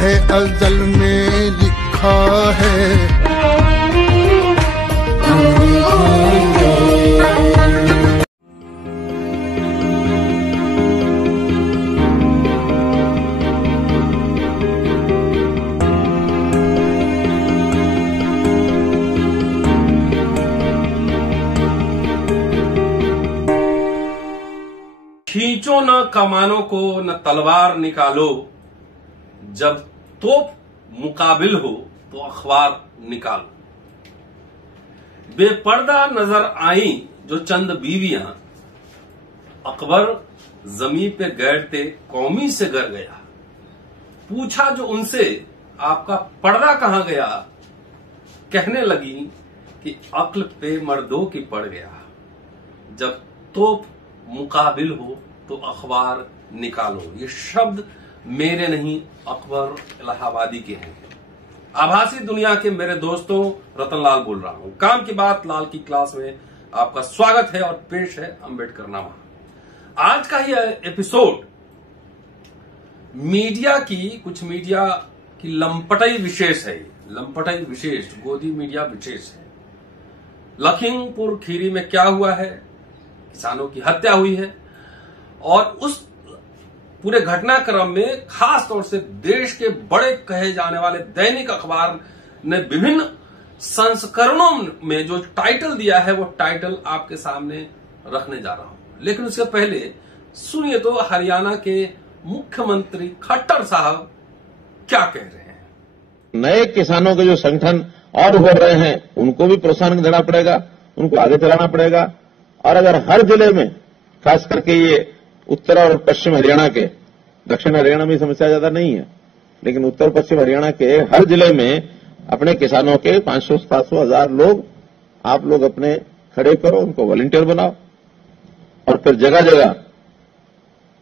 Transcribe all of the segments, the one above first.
है अज़ल में लिखा है। खींचो न कमानों को न तलवार निकालो, जब तोप मुकाबिल हो तो अखबार निकालो। बेपर्दा नजर आई जो चंद बीवियां, अकबर जमीन पे गैरते कौमी से गर गया। पूछा जो उनसे आपका पर्दा कहां गया, कहने लगी कि अक्ल पे मर्दों की पड़ गया। जब तोप मुकाबिल हो तो अखबार निकालो। ये शब्द मेरे नहीं, अकबर इलाहाबादी के हैं। आभासी दुनिया के मेरे दोस्तों, रतनलाल बोल रहा हूं। काम की बात लाल की क्लास में आपका स्वागत है और पेश है अम्बेडकरनामा। आज का यह एपिसोड मीडिया की लंपटई विशेष है। लंपटई विशेष, गोदी मीडिया विशेष है। लखीमपुर खीरी में क्या हुआ है, किसानों की हत्या हुई है और उस पूरे घटनाक्रम में खास तौर से देश के बड़े कहे जाने वाले दैनिक अखबार ने विभिन्न संस्करणों में जो टाइटल दिया है वो टाइटल आपके सामने रखने जा रहा हूं। लेकिन उससे पहले सुनिए तो हरियाणा के मुख्यमंत्री खट्टर साहब क्या कह रहे हैं। नए किसानों के जो संगठन और उभर रहे हैं उनको भी प्रोत्साहन देना पड़ेगा, उनको आगे चलाना पड़ेगा। और अगर हर जिले में, खास करके ये उत्तर और पश्चिम हरियाणा के, दक्षिण हरियाणा में समस्या ज्यादा नहीं है, लेकिन उत्तर पश्चिम हरियाणा के हर जिले में अपने किसानों के 500, 700, 1000 लोग आप लोग अपने खड़े करो, उनको वॉलंटियर बनाओ और फिर जगह जगह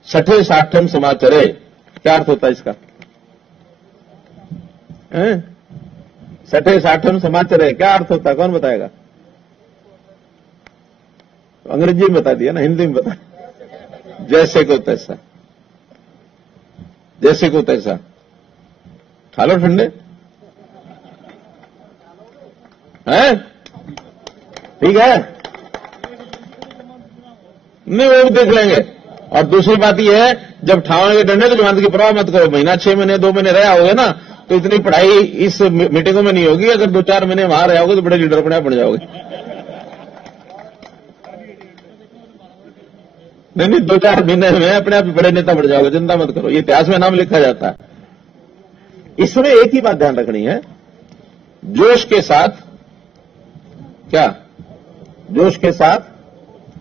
सठे साठम समाचरे। क्या अर्थ होता है इसका? सठे साठम समाचरे क्या अर्थ होता है, कौन बताएगा? अंग्रेजी में बता दिया ना, हिंदी में बता। जैसे को तैसा, जैसे को तैसा। खा लो ठंडे हैं, ठीक है? नहीं, वो भी देख लेंगे। और दूसरी बात यह है, जब ठावांगे डंडे तो जमानत की परवाह मत करो। महीना 6 महीने 2 महीने रहे होगे ना तो इतनी पढ़ाई इस मीटिंगों में नहीं होगी। अगर 2-4 महीने वहां रहे होगे तो बड़े लीडर बन जाओगे। नहीं, 2-4 महीने में अपने आप बड़े नेता बढ़ जाओगे, चिंता मत करो। ये इतिहास में नाम लिखा जाता है। इसमें एक ही बात ध्यान रखनी है, जोश के साथ, क्या जोश के साथ,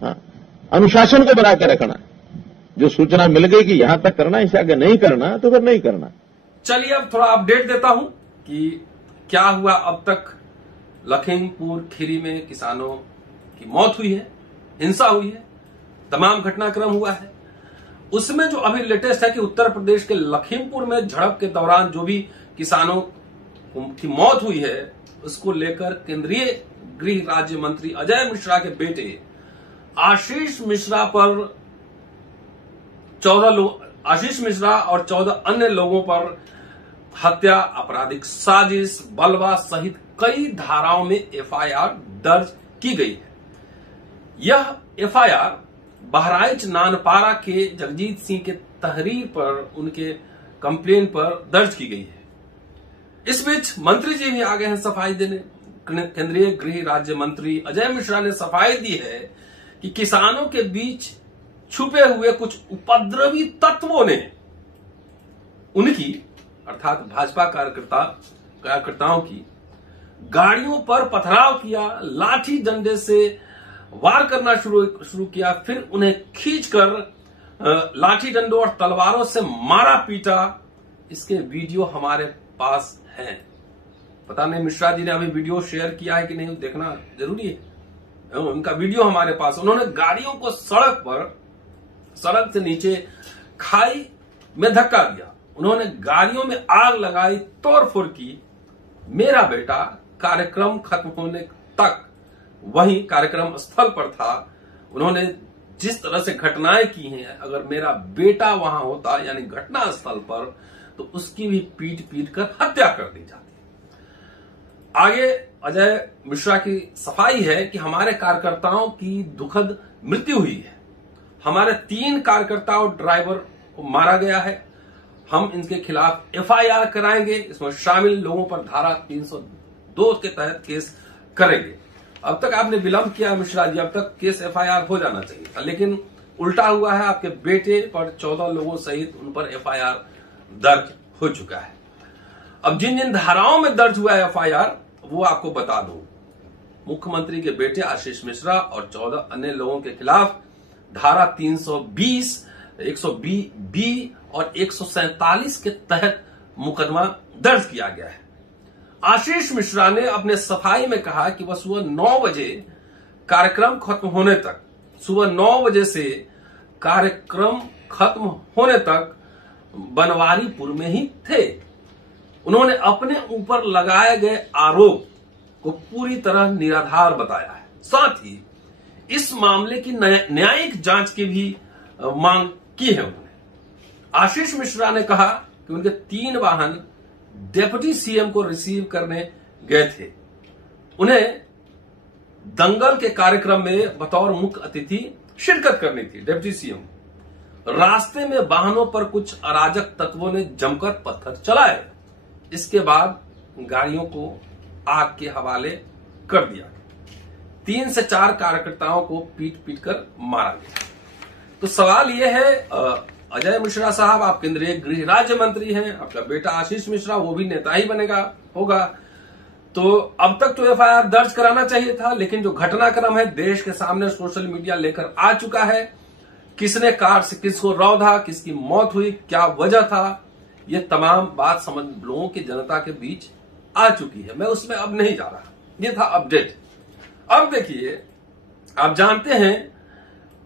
हाँ, अनुशासन को बना के रखना। जो सूचना मिल गई कि यहां तक करना, इससे आगे नहीं करना तो फिर नहीं करना। चलिए अब थोड़ा अपडेट देता हूं कि क्या हुआ अब तक। लखीमपुर खीरी में किसानों की मौत हुई है, हिंसा हुई है, तमाम घटनाक्रम हुआ है। उसमें जो अभी लेटेस्ट है कि उत्तर प्रदेश के लखीमपुर में झड़प के दौरान जो भी किसानों की मौत हुई है उसको लेकर केंद्रीय गृह राज्य मंत्री अजय मिश्रा के बेटे आशीष मिश्रा और 14 अन्य लोगों पर हत्या, आपराधिक साजिश, बलवा सहित कई धाराओं में एफआईआर दर्ज की गई है। यह एफआईआर बहराइच नानपारा के जगजीत सिंह के तहरीर पर, उनके कंप्लेन पर दर्ज की गई है। इस बीच मंत्री जी भी आ गए हैं सफाई देने। केंद्रीय गृह राज्य मंत्री अजय मिश्रा ने सफाई दी है कि किसानों के बीच छुपे हुए कुछ उपद्रवी तत्वों ने उनकी, अर्थात भाजपा कार्यकर्ताओं की गाड़ियों पर पथराव किया, लाठी डंडे से वार करना शुरू किया, फिर उन्हें खींचकर लाठी डंडों और तलवारों से मारा पीटा। इसके वीडियो हमारे पास हैं। पता नहीं मिश्रा जी ने अभी वीडियो शेयर किया है कि नहीं, देखना जरूरी है। उनका वीडियो हमारे पास। उन्होंने गाड़ियों को सड़क से नीचे खाई में धक्का दिया, उन्होंने गाड़ियों में आग लगाई, तोड़फोड़ की। मेरा बेटा कार्यक्रम खत्म होने तक वहीं कार्यक्रम स्थल पर था। उन्होंने जिस तरह से घटनाएं की हैं, अगर मेरा बेटा वहां होता यानी घटना स्थल पर, तो उसकी भी पीट पीट कर हत्या कर दी जाती है। आगे अजय मिश्रा की सफाई है कि हमारे कार्यकर्ताओं की दुखद मृत्यु हुई है, हमारे 3 कार्यकर्ताओं ड्राइवर को मारा गया है, हम इनके खिलाफ एफआईआर कराएंगे, इसमें शामिल लोगों पर धारा 302 के तहत केस करेंगे। अब तक आपने विलंब किया मिश्रा जी, अब तक केस एफआईआर हो जाना चाहिए था, लेकिन उल्टा हुआ है, आपके बेटे पर 14 लोगों सहित उन पर एफआईआर दर्ज हो चुका है। अब जिन जिन धाराओं में दर्ज हुआ है एफआईआर वो आपको बता दूं। मुख्यमंत्री के बेटे आशीष मिश्रा और 14 अन्य लोगों के खिलाफ धारा 320, 120B और 147 के तहत मुकदमा दर्ज किया गया है। आशीष मिश्रा ने अपने सफाई में कहा कि वह सुबह 9 बजे कार्यक्रम खत्म होने तक, सुबह 9 बजे से कार्यक्रम खत्म होने तक बनवारीपुर में ही थे। उन्होंने अपने ऊपर लगाए गए आरोप को पूरी तरह निराधार बताया है। साथ ही इस मामले की न्यायिक जांच की भी मांग की है उन्होंने। आशीष मिश्रा ने कहा कि उनके 3 वाहन डिप्टी सीएम को रिसीव करने गए थे। उन्हें दंगल के कार्यक्रम में बतौर मुख्य अतिथि शिरकत करनी थी। डिप्टी सीएम रास्ते में वाहनों पर कुछ अराजक तत्वों ने जमकर पत्थर चलाए। इसके बाद गाड़ियों को आग के हवाले कर दिया। 3 से 4 कार्यकर्ताओं को पीट पीट कर मारा गया। तो सवाल यह है, अजय मिश्रा साहब आप केंद्रीय गृह राज्य मंत्री हैं, आपका बेटा आशीष मिश्रा वो भी नेता ही बनेगा होगा, तो अब तक तो एफआईआर दर्ज कराना चाहिए था, लेकिन जो घटनाक्रम है देश के सामने सोशल मीडिया लेकर आ चुका है। किसने कार से किसको रौंदा, किसकी मौत हुई, क्या वजह था, ये तमाम बात समझ लोगों की जनता के बीच आ चुकी है। मैं उसमें अब नहीं जा रहा, ये था अपडेट। अब देखिए, आप जानते हैं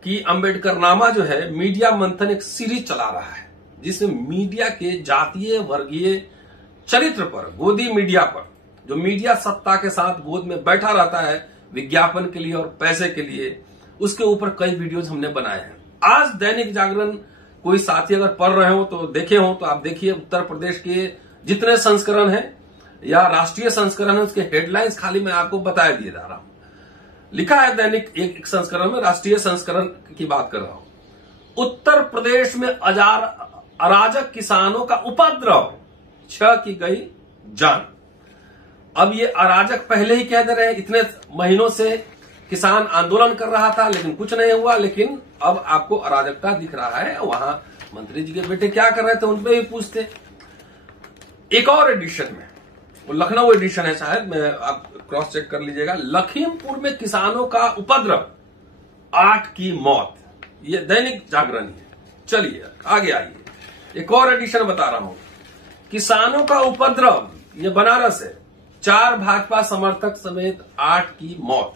कि अंबेडकर नामा जो है मीडिया मंथन एक सीरीज चला रहा है, जिसमें मीडिया के जातीय वर्गीय चरित्र पर, गोदी मीडिया पर, जो मीडिया सत्ता के साथ गोद में बैठा रहता है विज्ञापन के लिए और पैसे के लिए, उसके ऊपर कई वीडियोज हमने बनाए हैं। आज दैनिक जागरण कोई साथी अगर पढ़ रहे हो तो देखे हो तो आप देखिए, उत्तर प्रदेश के जितने संस्करण हैं या राष्ट्रीय संस्करण है उसके हेडलाइंस खाली मैं आपको बताया दिए जा रहा हूं। लिखा है दैनिक एक संस्करण में, राष्ट्रीय संस्करण की बात कर रहा हूं, उत्तर प्रदेश में अराजक किसानों का उपद्रव, 6 की गई जान। अब ये अराजक पहले ही कह दे रहे हैं, इतने महीनों से किसान आंदोलन कर रहा था लेकिन कुछ नहीं हुआ, लेकिन अब आपको अराजकता दिख रहा है। वहां मंत्री जी के बेटे क्या कर रहे थे उन पे भी पूछते। एक और एडिशन में, वो लखनऊ एडिशन है शायद, मैं आप क्रॉस चेक कर लीजिएगा, लखीमपुर में किसानों का उपद्रव, 8 की मौत। ये दैनिक जागरण है। चलिए आगे आइए, एक और एडिशन बता रहा हूं, किसानों का उपद्रव, ये बनारस है, 4 भाजपा समर्थक समेत 8 की मौत।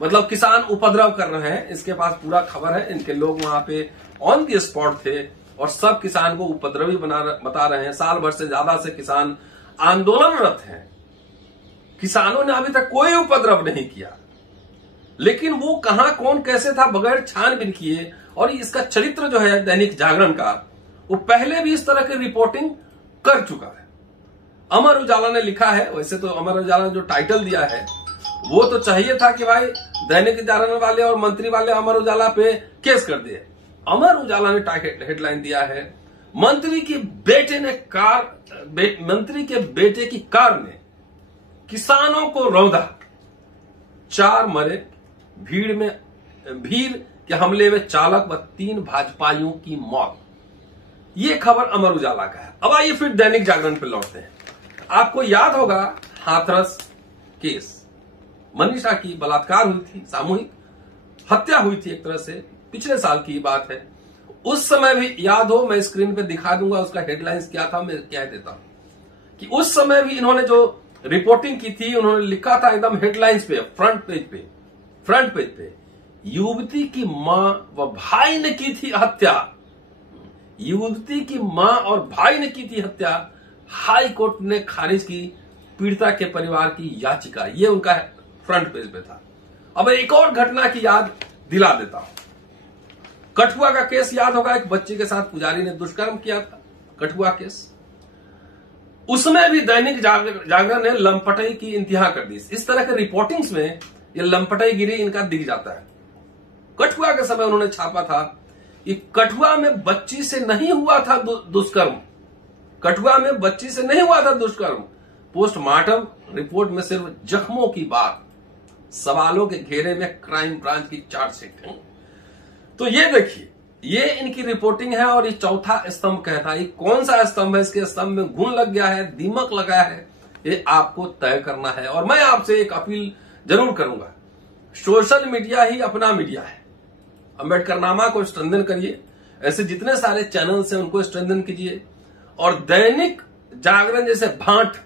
मतलब किसान उपद्रव कर रहे हैं, इसके पास पूरा खबर है, इनके लोग वहां पे ऑन द स्पॉट थे और सब किसान को उपद्रवी बता रहे हैं। साल भर से ज्यादा से किसान आंदोलनरत हैं, किसानों ने अभी तक कोई उपद्रव नहीं किया, लेकिन वो कहां कौन कैसे था बगैर छानबीन किए। और इसका चरित्र जो है दैनिक जागरण का, वो पहले भी इस तरह की रिपोर्टिंग कर चुका है। अमर उजाला ने लिखा है, वैसे तो अमर उजाला ने जो टाइटल दिया है वो तो चाहिए था कि भाई दैनिक जागरण वाले और मंत्री वाले अमर उजाला पे केस कर दिए। अमर उजाला ने हेडलाइन दिया है, मंत्री के बेटे की कार ने किसानों को रौंदा, 4 मरे, भीड़ के हमले में चालक व 3 भाजपाइयों की मौत। ये खबर अमर उजाला का है। अब आइए फिर दैनिक जागरण पे लौटते हैं। आपको याद होगा हाथरस केस, मनीषा की बलात्कार हुई थी, सामूहिक हत्या हुई थी एक तरह से, पिछले साल की बात है। उस समय भी याद हो, मैं स्क्रीन पे दिखा दूंगा उसका हेडलाइंस क्या था, मैं कह देता हूं कि उस समय भी इन्होंने जो रिपोर्टिंग की थी, उन्होंने लिखा था एकदम हेडलाइंस पे, फ्रंट पेज पे, युवती की मां व भाई ने की थी हत्या। युवती की मां और भाई ने की थी हत्या, हाई कोर्ट ने खारिज की पीड़िता के परिवार की याचिका। ये उनका फ्रंट पेज पे था। अब एक और घटना की याद दिला देता हूं। कठुआ का केस याद होगा, एक बच्चे के साथ पुजारी ने दुष्कर्म किया था, कठुआ केस। उसमें भी दैनिक जागरण ने लंपटाई की इंतहा कर दी। इस तरह के रिपोर्टिंग्स में ये लंपटाई गिरी इनका दिख जाता है। कठुआ के समय उन्होंने छापा था कि कठुआ में बच्ची से नहीं हुआ था दुष्कर्म, कठुआ में बच्ची से नहीं हुआ था दुष्कर्म। पोस्टमार्टम रिपोर्ट में सिर्फ जख्मों की बात, सवालों के घेरे में क्राइम ब्रांच की चार्जशीट। तो ये देखिए, ये इनकी रिपोर्टिंग है और ये चौथा स्तंभ कहता है। कौन सा स्तंभ है? इसके स्तंभ में घुन लग गया है, दीमक लगा है, ये आपको तय करना है। और मैं आपसे एक अपील जरूर करूंगा, सोशल मीडिया ही अपना मीडिया है। अम्बेडकरनामा को स्ट्रेंथन करिए, ऐसे जितने सारे चैनल्स हैं उनको स्ट्रेंथन कीजिए, और दैनिक जागरण जैसे भांट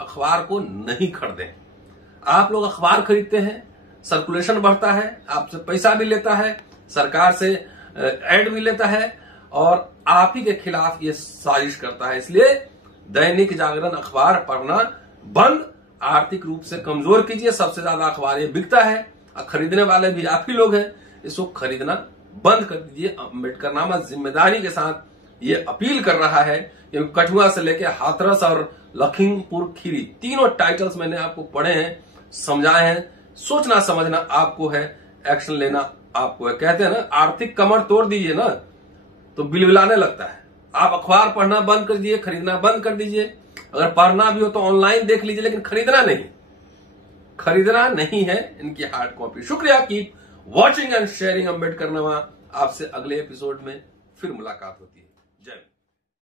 अखबार को नहीं खरीदें। आप लोग अखबार खरीदते हैं, सर्कुलेशन बढ़ता है, आपसे पैसा भी लेता है, सरकार से एड भी लेता है, और आप ही के खिलाफ ये साजिश करता है। इसलिए दैनिक जागरण अखबार पढ़ना बंद, आर्थिक रूप से कमजोर कीजिए। सबसे ज्यादा अखबार ये बिकता है, खरीदने वाले भी आप ही लोग हैं, इसको खरीदना बंद कर दीजिए। अम्बेडकरनामा जिम्मेदारी के साथ ये अपील कर रहा है, क्योंकि कठुआ से लेकर हाथरस और लखीमपुर खीरी तीनों टाइटल्स मैंने आपको पढ़े हैं, समझाए हैं। सोचना समझना आपको है, एक्शन लेना आपको है। कहते हैं ना, आर्थिक कमर तोड़ दीजिए ना तो बिलबिलाने लगता है। आप अखबार पढ़ना बंद कर दीजिए, खरीदना बंद कर दीजिए। अगर पढ़ना भी हो तो ऑनलाइन देख लीजिए, लेकिन खरीदना नहीं है इनकी हार्ड कॉपी। शुक्रिया, keep watching and sharing Ambedkarnama. आपसे अगले एपिसोड में फिर मुलाकात होती है।